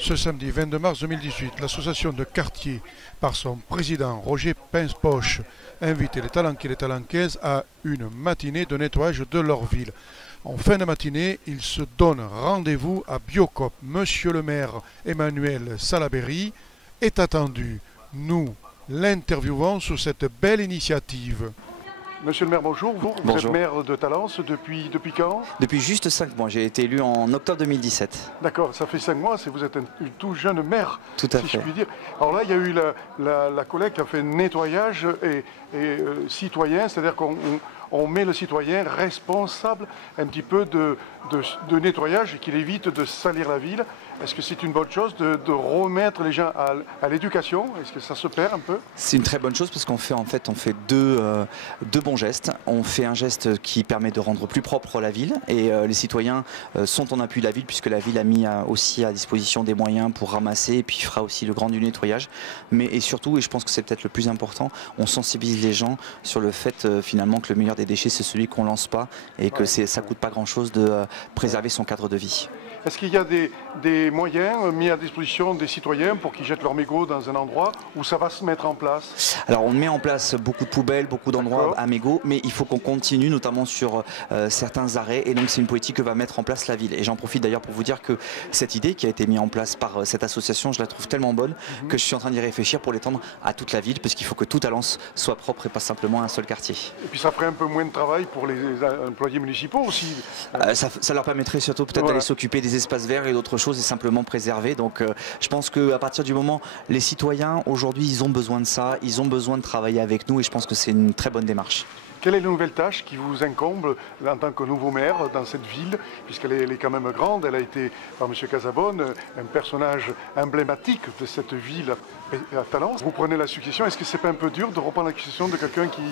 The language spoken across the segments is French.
Ce samedi 22 mars 2018, l'association de quartier, par son président Roger Pince-Poche, invite les Talenquais et les Talenquaises à une matinée de nettoyage de leur ville. En fin de matinée, ils se donnent rendez-vous à Biocop. Monsieur le maire Emmanuel Salaberry est attendu. Nous l'interviewons sur cette belle initiative. Monsieur le maire, bonjour. Vous êtes maire de Talence depuis quand? Depuis juste 5 mois. J'ai été élu en octobre 2017. D'accord, ça fait 5 mois, vous êtes un tout jeune maire, tout à fait. Si je puis dire. Alors là, il y a eu la collègue qui a fait nettoyage et citoyen, c'est-à-dire qu'on met le citoyen responsable un petit peu de nettoyage et qu'il évite de salir la ville. Est-ce que c'est une bonne chose de remettre les gens à l'éducation? Est-ce que ça se perd un peu? C'est une très bonne chose parce qu'on fait deux bons gestes. On fait un geste qui permet de rendre plus propre la ville et les citoyens sont en appui de la ville puisque la ville a mis aussi à disposition des moyens pour ramasser et puis fera aussi le grand du nettoyage. Et surtout, et je pense que c'est peut-être le plus important, on sensibilise les gens sur le fait finalement que le meilleur des déchets c'est celui qu'on lance pas et que ça coûte pas grand-chose de préserver son cadre de vie. Est-ce qu'il y a des moyens mis à disposition des citoyens pour qu'ils jettent leurs mégots dans un endroit où ça va se mettre en place? Alors on met en place beaucoup de poubelles, beaucoup d'endroits à mégots, mais il faut qu'on continue notamment sur certains arrêts et donc c'est une politique que va mettre en place la ville. Et j'en profite d'ailleurs pour vous dire que cette idée qui a été mise en place par cette association, je la trouve tellement bonne que je suis en train d'y réfléchir pour l'étendre à toute la ville parce qu'il faut que tout Talence soit propre et pas simplement un seul quartier. Et puis ça ferait un peu moins de travail pour les employés municipaux aussi. Ça leur permettrait surtout peut-être d'aller s'occuper des espaces verts et d'autres choses et simplement préserver. Donc je pense qu'à partir du moment, les citoyens aujourd'hui ils ont besoin de ça, ils ont besoin de travailler avec nous et je pense que c'est une très bonne démarche. Quelle est la nouvelle tâche qui vous incombe en tant que nouveau maire dans cette ville, puisqu'elle est quand même grande, elle a été par M. Casabonne un personnage emblématique de cette ville à Talence. Vous prenez la succession, est-ce que c'est pas un peu dur de reprendre la succession de quelqu'un qui...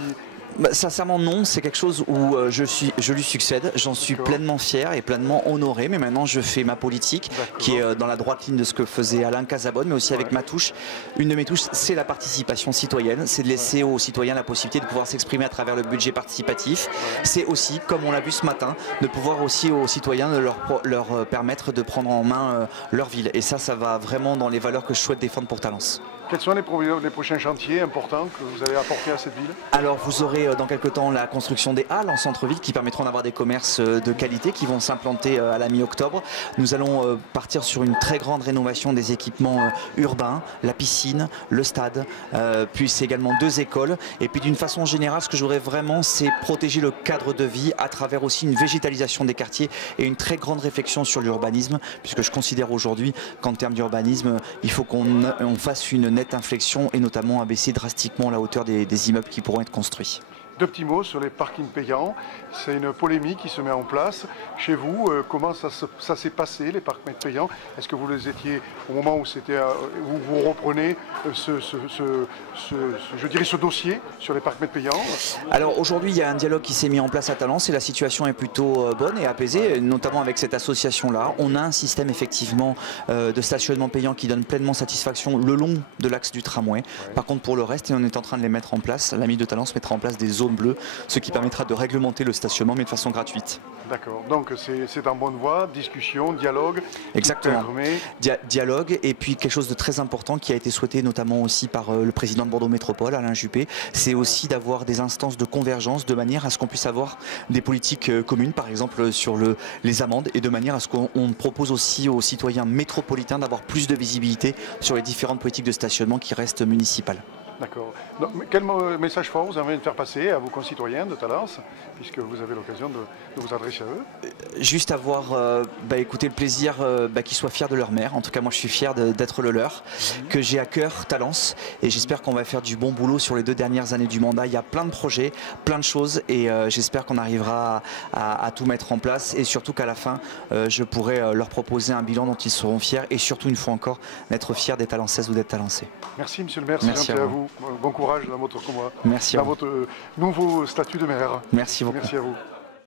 Sincèrement non, c'est quelque chose où je lui succède, j'en suis pleinement fier et pleinement honoré, mais maintenant je fais ma politique qui est dans la droite ligne de ce que faisait Alain Casabonne, mais aussi avec ma touche. Une de mes touches, c'est la participation citoyenne, c'est de laisser aux citoyens la possibilité de pouvoir s'exprimer à travers le budget participatif. C'est aussi, comme on l'a vu ce matin, de pouvoir aussi aux citoyens de leur permettre de prendre en main leur ville. Et ça va vraiment dans les valeurs que je souhaite défendre pour Talence. Quels sont les prochains chantiers importants que vous allez apporter à cette ville? Alors vous aurez dans quelques temps la construction des halles en centre-ville qui permettront d'avoir des commerces de qualité qui vont s'implanter à la mi-octobre. Nous allons partir sur une très grande rénovation des équipements urbains, la piscine, le stade, puis c'est également 2 écoles. Et puis d'une façon générale, ce que je voudrais vraiment, c'est protéger le cadre de vie à travers aussi une végétalisation des quartiers et une très grande réflexion sur l'urbanisme, puisque je considère aujourd'hui qu'en termes d'urbanisme, il faut qu'on fasse une nette inflexion et notamment abaisser drastiquement la hauteur des immeubles qui pourront être construits. 2 petits mots sur les parkings payants. C'est une polémique qui se met en place. Chez vous, comment ça s'est passé, les parkings payants? Est-ce que vous les étiez au moment où vous reprenez ce dossier sur les parkings payants? Alors aujourd'hui, il y a un dialogue qui s'est mis en place à Talence et la situation est plutôt bonne et apaisée, notamment avec cette association-là. On a un système effectivement de stationnement payant qui donne pleinement satisfaction le long de l'axe du tramway. Par contre, pour le reste, on est en train de les mettre en place. L'ami de Talence mettra en place des zones bleues, ce qui permettra de réglementer le stationnement mais de façon gratuite. D'accord, donc c'est en bonne voie, discussion, dialogue. Exactement, dialogue et puis quelque chose de très important qui a été souhaité notamment aussi par le président de Bordeaux Métropole, Alain Juppé, c'est aussi d'avoir des instances de convergence de manière à ce qu'on puisse avoir des politiques communes, par exemple sur les amendes et de manière à ce qu'on propose aussi aux citoyens métropolitains d'avoir plus de visibilité sur les différentes politiques de stationnement qui restent municipales. D'accord. Quel message fort vous avez envie de faire passer à vos concitoyens de Talence, puisque vous avez l'occasion de vous adresser à eux? Juste avoir écoutez, le plaisir qu'ils soient fiers de leur maire. En tout cas, moi, je suis fier d'être le leur, que j'ai à cœur Talence. Et j'espère qu'on va faire du bon boulot sur les 2 dernières années du mandat. Il y a plein de projets, plein de choses. Et j'espère qu'on arrivera à tout mettre en place. Et surtout qu'à la fin, je pourrai leur proposer un bilan dont ils seront fiers. Et surtout, une fois encore, d'être fiers des Talençaises ou d'être Talencais. Merci, monsieur le maire. Merci à vous. Bon courage dans votre nouveau statut de maire. Merci beaucoup. Merci à vous.